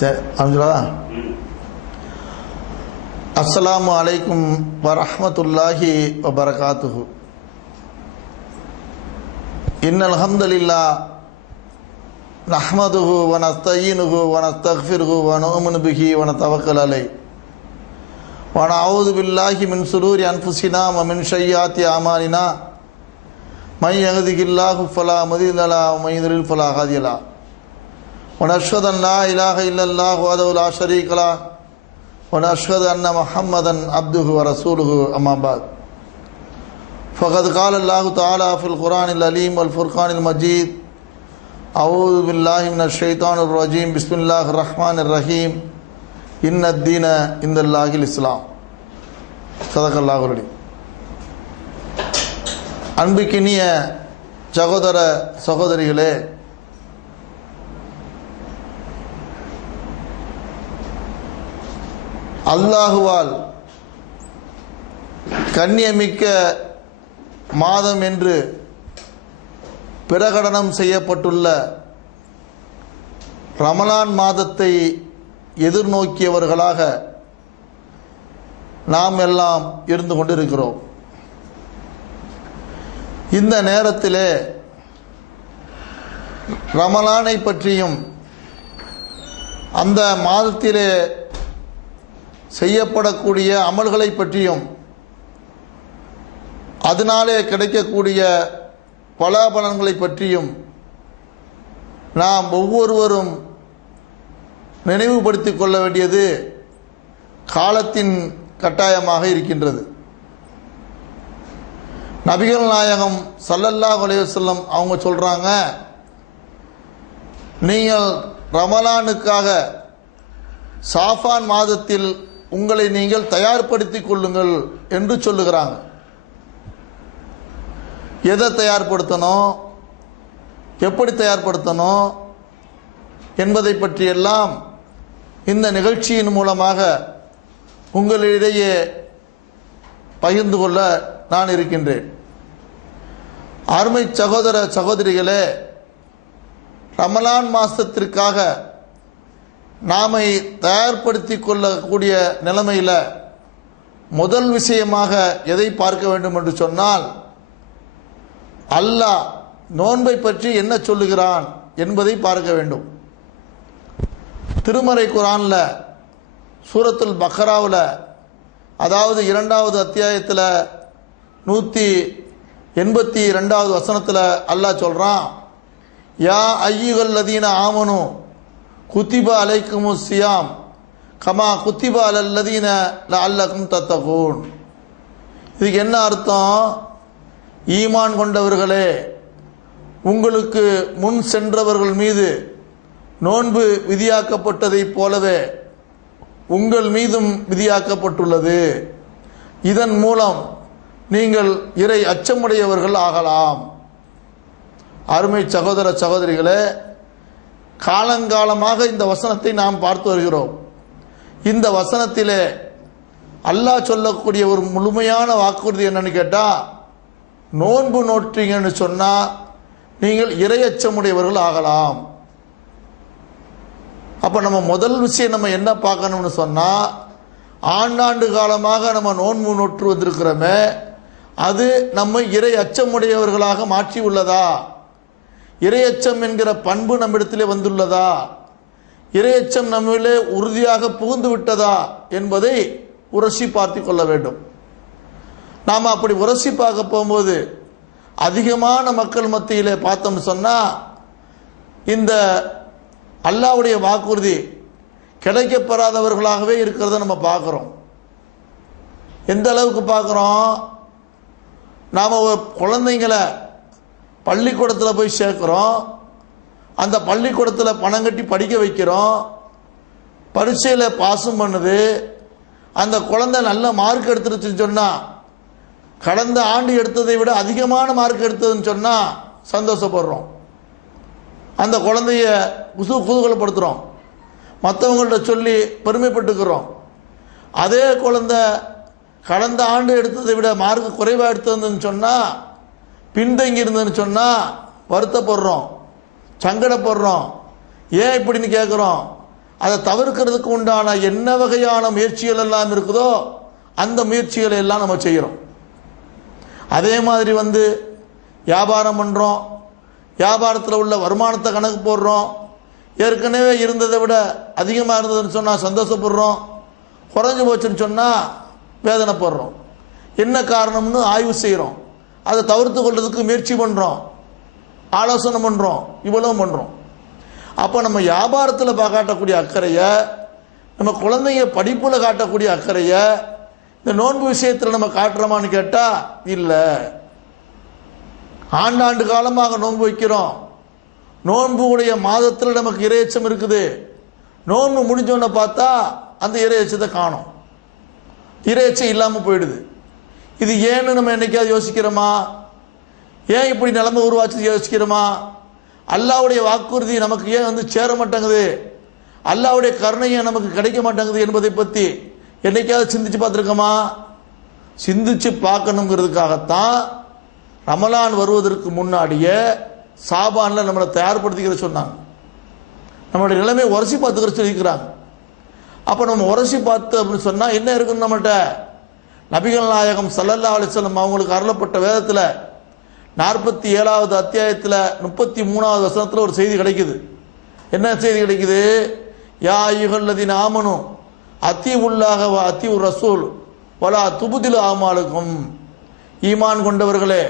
சரி, அம்ஜலா. அஸ்ஸலாமு அலைக்கும் வரஹ்மத்துல்லாஹி வபரகாத்துஹு. இன்னல் ஹம்தலில்லாஹ் நஹ்மதுஹு வ நஸ்தஈனுஹு வ நஸ்தக்ஃபிருஹு வ நு'மினு பிஹி வ நதவக்கலு அலைஹி வ நஅஊது பில்லாஹி மின் ஷுரூரி அன்ஃபுஸினா வ மின் ஸய்யிஆத்தி அமாலினா மை யஹ்திஹில்லாஹு ஃபலா முதில்ல லஹு வ மை யுத்லில் ஃபலா ஹாதிய லஹு வ நஷ்ஹது அன் லா இலாஹ இல்லல்லாஹு வஹ்தஹு லா ஷரீக லஹு வ நஷ்ஹது அன்ன முஹம்மதன் அப்துஹு வ ரசூலுஹு அம்மா பஅத். ஃபகத் கால அல்லாஹு தஆலா ஃபில் குர்ஆனில் அலீம் வல் ஃபுர்கானில் மஜீத். அஊது பில்லாஹி மினஷ் ஷைத்தானிர் ரஜீம். பிஸ்மில்லாஹிர் ரஹ்மானிர் ரஹீம். இன்னத் தீன இந்தல்லாஹில் இஸ்லாம். ஸதகல்லாஹுல் அலீம். அன்புக்கினிய சகோதர சகோதரிகளே, அல்லாஹுவால் கண்ணியமிக்க மாதம் என்று பிரகடனம் செய்யப்பட்டுள்ள ரமலான் மாதத்தை எதிர்நோக்கியவர்களாக நாம் எல்லாம் இருந்து கொண்டிருக்கிறோம். இந்த நேரத்திலே ரமலானை பற்றியும் அந்த மாதத்திலே செய்யப்படக்கூடிய அமல்களை பற்றியும் அதனாலே கிடைக்கக்கூடிய பலாபலன்களை பற்றியும் நாம் ஒவ்வொருவரும் நினைவுபடுத்திக் கொள்ள வேண்டியது காலத்தின் கட்டாயமாக இருக்கின்றது. நபிகள் நாயகம் ஸல்லல்லாஹு அலைஹி வஸல்லம் அவங்க சொல்றாங்க, நீங்கள் ரமலானுக்காக சாஃபான் மாதத்தில் உங்களை நீங்கள் தயார்படுத்திக் கொள்ளுங்கள் என்று சொல்லுகிறாங்க. எதை தயார்படுத்தணும், எப்படி தயார்படுத்தணும் என்பதை பற்றியெல்லாம் இந்த நிகழ்ச்சியின் மூலமாக உங்களிடையே பகிர்ந்து கொள்ள நான் இருக்கின்றேன். அருமை சகோதர சகோதரிகளே, ரமலான் மாதத்திற்காக நாமை தயார்படுத்தி கொள்ளக்கூடிய நிலைமையில் முதல் விஷயமாக எதை பார்க்க வேண்டும் என்று சொன்னால், அல்லாஹ் நோன்பை பற்றி என்ன சொல்லுகிறான் என்பதை பார்க்க வேண்டும். திருமறை குர்ஆன்ல சூரத்துல் பக்ராவில், அதாவது 2வது அத்தியாயத்தில் 182வது வசனத்தில் அல்லாஹ் சொல்றான், யா அய்யுஹல்லதீன ஆமனு குத்திப அலைக்குமுஸ் சியாம் கமா குத்திப அலல்லதீன லஅல்லகும் தத்தகூன். இதுக்கு என்ன அர்த்தம்? ஈமான் கொண்டவர்களே, உங்களுக்கு முன் சென்றவர்கள் மீது நோன்பு விதியாக்கப்பட்டதைப் போலவே உங்கள் மீதும் விதியாக்கப்பட்டுள்ளது. இதன் மூலம் நீங்கள் இறை அச்சமுடையவர்கள் ஆகலாம். அருமை சகோதர சகோதரிகளே, காலங்காலமாக இந்த வசனத்தை நாம் பார்த்து வருகிறோம். இந்த வசனத்திலே அல்லாஹ் சொல்லக்கூடிய ஒரு முழுமையான வாக்குறுதி என்னன்னு கேட்டால், நோன்பு நோற்றீங்கன்னு சொன்னால் நீங்கள் இறையச்சமுடையவர்கள் ஆகலாம். அப்போ நம்ம முதல் விஷயம் நம்ம என்ன பார்க்கணும்னு சொன்னால், ஆண்டாண்டு காலமாக நம்ம நோன்பு நோற்று வந்திருக்கிறோமே, அது நம்ம இறை அச்சமுடையவர்களாக மாற்றி உள்ளதா? இறையச்சம் என்கிற பண்பு நம்மிடத்திலே வந்துள்ளதா? இறையச்சம் நம்மிலே உறுதியாக புகுந்து விட்டதா என்பதை உரசி பார்த்து கொள்ள வேண்டும். நாம் அப்படி உரசி பார்க்க போகும்போது அதிகமான மக்கள் மத்தியிலே பார்த்தோம்னு சொன்னால், இந்த அல்லாஹ்வுடைய வாக்குறுதி கிடைக்கப்பெறாதவர்களாகவே இருக்கிறத நம்ம பார்க்குறோம். எந்த அளவுக்கு பார்க்குறோம்? நாம் குழந்தைங்களை பள்ளிக்கூடத்தில் போய் சேர்க்குறோம், அந்த பள்ளிக்கூடத்தில் பணம் கட்டி படிக்க வைக்கிறோம், பரீட்சையில் பாஸும் பண்ணுது, அந்த குழந்தை நல்ல மார்க் எடுத்துருச்சுன்னு சொன்னால், கடந்த ஆண்டு எடுத்ததை விட அதிகமான மார்க் எடுத்ததுன்னு சொன்னால் சந்தோஷப்படுறோம். அந்த குழந்தைய குதூகலப்படுத்துகிறோம், மற்றவங்கள்ட்ட சொல்லி பெருமைப்பட்டுக்கிறோம். அதே குழந்தை கடந்த ஆண்டு எடுத்ததை விட மார்க் குறைவாக எடுத்ததுன்னு சொன்னால், பின்தங்கி இருந்ததுன்னு சொன்னால் வருத்தப்படுறோம், சங்கடப்படுறோம். ஏன் இப்படின்னு கேட்குறோம்? அதை தவிர்க்கிறதுக்கு உண்டான என்ன வகையான முயற்சிகள் எல்லாம் இருக்குதோ அந்த முயற்சிகளை எல்லாம் நம்ம செய்கிறோம். அதே மாதிரி வியாபாரம் பண்ணுறோம், வியாபாரத்தில் உள்ள வருமானத்தை கணக்கு போடுறோம். ஏற்கனவே இருந்ததை விட அதிகமாக இருந்ததுன்னு சொன்னால் சந்தோஷப்படுறோம், குறைஞ்சி போச்சுன்னு சொன்னால் வேதனைப்படுறோம். என்ன காரணம்னு ஆய்வு செய்கிறோம், அதை தவிர்த்து கொள்றதுக்கு முயற்சி பண்ணுறோம், ஆலோசனை பண்ணுறோம், இவ்வளவு பண்ணுறோம். அப்போ நம்ம வியாபாரத்தில் காட்டக்கூடிய அக்கறையை, நம்ம குழந்தைங்க படிப்பில் காட்டக்கூடிய அக்கறையை இந்த நோன்பு விஷயத்தில் நம்ம காட்டுறோமான்னு கேட்டால் இல்லை. ஆண்டாண்டு காலமாக நோன்பு வைக்கிறோம், நோன்பு உடைய மாதத்தில் நமக்கு இறையச்சம் இருக்குது. நோன்பு முடிஞ்சோன்னு பார்த்தா அந்த இறையச்சத்தை காணும், இறையச்சம் இல்லாமல் போயிடுது. இது ஏன்னு நம்ம என்னைக்காவது யோசிக்கிறோமா? ஏன் இப்படி நிலைமை உருவாச்சு யோசிக்கிறோமா? அல்லாவுடைய வாக்குறுதி நமக்கு ஏன் சேர மாட்டேங்குது, அல்லாவுடைய கருணையை நமக்கு கிடைக்க மாட்டேங்குது என்பதை பற்றி என்னைக்காவது சிந்திச்சு பார்த்துருக்கோமா? சிந்திச்சு பார்க்கணுங்கிறதுக்காகத்தான் ரமலான் வருவதற்கு முன்னாடியே சாபானில் நம்மளை தயார்படுத்திக்கிற சொன்னாங்க. நம்மளுடைய நிலைமை உரசி பார்த்துக்கிற சொல்லிக்கிறாங்க. அப்போ நம்ம உரசி பார்த்து அப்படின்னு சொன்னால் என்ன இருக்குன்னு நம்மகிட்ட நபிகள் நாயகம் ஸல்லல்லாஹு அலைஹி வஸல்லம் அவங்களுக்கு அருளப்பட்ட வேதத்தில் 47வது அத்தியாயத்தில் 33வது வசனத்தில் ஒரு செய்தி கிடைக்குது. என்ன செய்தி கிடைக்குது? யா அய்யுஹல்லதீன ஆமனு அத்தீஉல்லாஹ வ அத்தீஉர் ரசூல் வலா துப்திலு ஆமாலுக்கும். ஈமான் கொண்டவர்களே,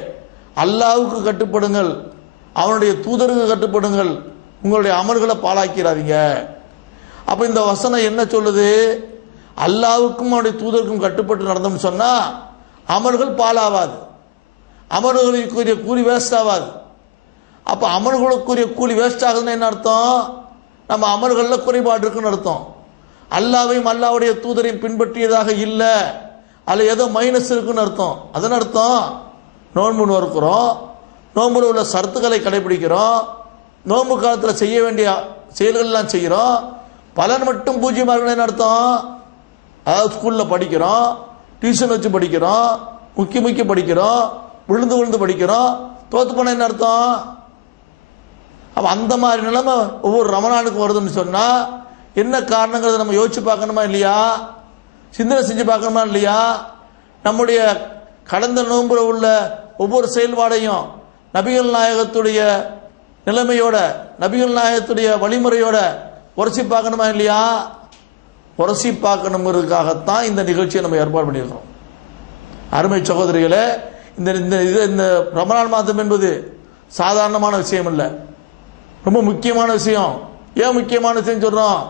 அல்லாஹ்வுக்கு கட்டுப்படுங்கள், அவனுடைய தூதருக்கு கட்டுப்படுங்கள், உங்களுடைய அமல்களை பாழாக்கிறாதீங்க. அப்போ இந்த வசனம் என்ன சொல்லுது? அல்லாஹ்வுக்கும் அவனுடைய தூதருக்கும் கட்டுப்பட்டு நடந்தோம்னு சொன்னால் அமல்கள் பாழாவாது, அமல்களுக்குரிய கூலி வேஸ்ட் ஆகாது. அப்போ அமல்களுக்குரிய கூலி வேஸ்ட் ஆகுதுன்னு என்ன அர்த்தம்? நம்ம அமல்களில் குறைபாடு இருக்குன்னு அர்த்தம். அல்லாவையும் அல்லாவுடைய தூதரையும் பின்பற்றியதாக இல்லை, அதில் ஏதோ மைனஸ் இருக்குன்னு அர்த்தம். அதன் அர்த்தம் நோன்பு நோக்கிறோம், நோன்புல உள்ள சரத்துக்களை கடைபிடிக்கிறோம், நோன்பு காலத்தில் செய்ய வேண்டிய செயல்கள்லாம் செய்கிறோம், பலன் மட்டும் பூஜ்யமாக இருக்குன்னு அர்த்தம். அதாவது ஸ்கூலில் படிக்கிறோம், டியூஷன் வச்சு படிக்கிறோம், முக்கிய படிக்கிறோம், விழுந்து விழுந்து படிக்கிறோம், தோத்து போன என்ன அர்த்தம்? அப்போ அந்த மாதிரி நிலைமை ஒவ்வொரு ரமணானுக்கு வருதுன்னு சொன்னால் என்ன காரணங்கிறத நம்ம யோசிச்சு பார்க்கணுமா இல்லையா? சிந்தனை செஞ்சு பார்க்கணுமா இல்லையா? நம்முடைய கடந்த நோன்புல உள்ள ஒவ்வொரு செயல்பாடையும் நபிகள் நாயகத்துடைய நிலைமையோட, நபிகள் நாயகத்துடைய வழிமுறையோட உரசி பார்க்கணுமா இல்லையா? உரசி பார்க்கணுங்கிறதுக்காகத்தான் இந்த நிகழ்ச்சியை நம்ம ஏற்பாடு பண்ணியிருக்கிறோம். அருமை சகோதரிகளே, இந்த ரமலான் மாதம் என்பது சாதாரணமான விஷயம் இல்லை, ரொம்ப முக்கியமான விஷயம். ஏன் முக்கியமான விஷயம் சொல்றோம்?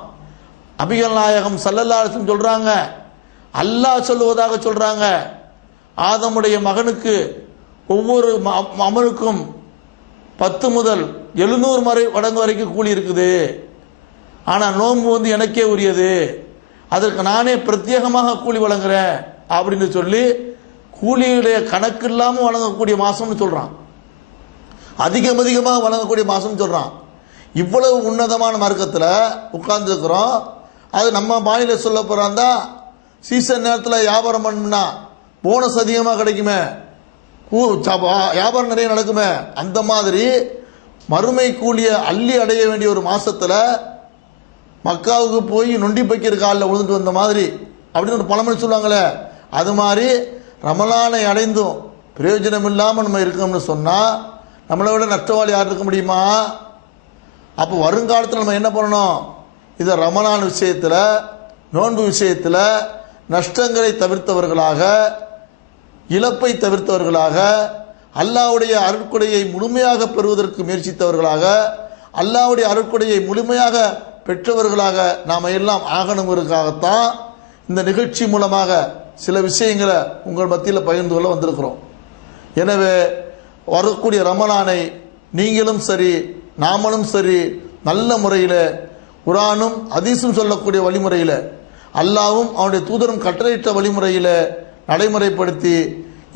நபிகள் நாயகம் ஸல்லல்லாஹு அலைஹி வஸல்லம் சொல்றாங்க, அல்லாஹ் சொல்லுவதாக சொல்றாங்க, ஆதமுடைய மகனுக்கு ஒவ்வொரு அமலுக்கும் 10 முதல் 700 மடங்கு வரைக்கும் கூலி இருக்குது. ஆனால் நோன்பு எனக்கே உரியது, அதற்கு நானே பிரத்யேகமாக கூலி வழங்குறேன் அப்படின்னு சொல்லி கூலியுடைய கணக்கு இல்லாமல் வழங்கக்கூடிய மாசம்னு சொல்றான், அதிகமாக வழங்கக்கூடிய மாசம் சொல்றான். இவ்வளவு உன்னதமான மார்க்கத்தில் உட்கார்ந்துருக்கிறோம். அது நம்ம மாநில சொல்ல போறாந்தா சீசன் நேரத்தில் வியாபாரம் பண்ணா போனஸ் அதிகமாக கிடைக்குமே, வியாபாரம் நிறைய நடக்குமே. அந்த மாதிரி மறுமை கூலிய அள்ளி அடைய வேண்டிய ஒரு மாசத்துல மக்காவுக்கு போய் நொண்டி பைக்கிற காலில் விழுந்துட்டு வந்த மாதிரி அப்படின்னு ஒரு பழமொழி சொல்லுவாங்களே, அது மாதிரி ரமலானை அடைந்தும் பிரயோஜனம் இல்லாமல் நம்ம இருக்கோம்னு சொன்னால் நம்மளை விட நஷ்டவாளி யார் இருக்க முடியுமா? அப்போ வருங்காலத்தில் நம்ம என்ன பண்ணணும்? இதை ரமலான் விஷயத்தில், நோன்பு விஷயத்தில் நஷ்டங்களை தவிர்த்தவர்களாக, இழப்பை தவிர்த்தவர்களாக, அல்லாஹ்வுடைய அருட்கொடையை முழுமையாக பெறுவதற்கு முயற்சித்தவர்களாக, அல்லாஹ்வுடைய அருட்கொடையை முழுமையாக பெற்றவர்களாக நாம் எல்லாம் ஆகணுங்கிறதுக்காகத்தான் இந்த நிகழ்ச்சி மூலமாக சில விஷயங்களை உங்கள் மத்தியில் பகிர்ந்து கொள்ள வந்திருக்கிறோம். எனவே வரக்கூடிய ரமலானை நீங்களும் சரி நாமளும் சரி நல்ல முறையில் குர்ஆனும் ஹதீஸும் சொல்லக்கூடிய வழிமுறையில், அல்லாஹ்வும் அவனுடைய தூதரும் கட்டளையிட்ட வழிமுறையில் நடைமுறைப்படுத்தி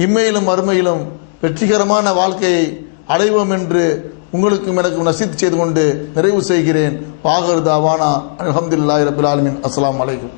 இம்மையிலும் மறுமையிலும் வெற்றிகரமான வாழ்க்கையை அடைவோம் என்று உங்களுக்கும் எனக்கும் நசீத் செய்து கொண்டு நிறைவு செய்கிறேன். வாகர் தாவானா அல்ஹம்துலில்லாஹி ரப்பில் ஆலமீன். அஸ்ஸலாமு அலைக்கும்.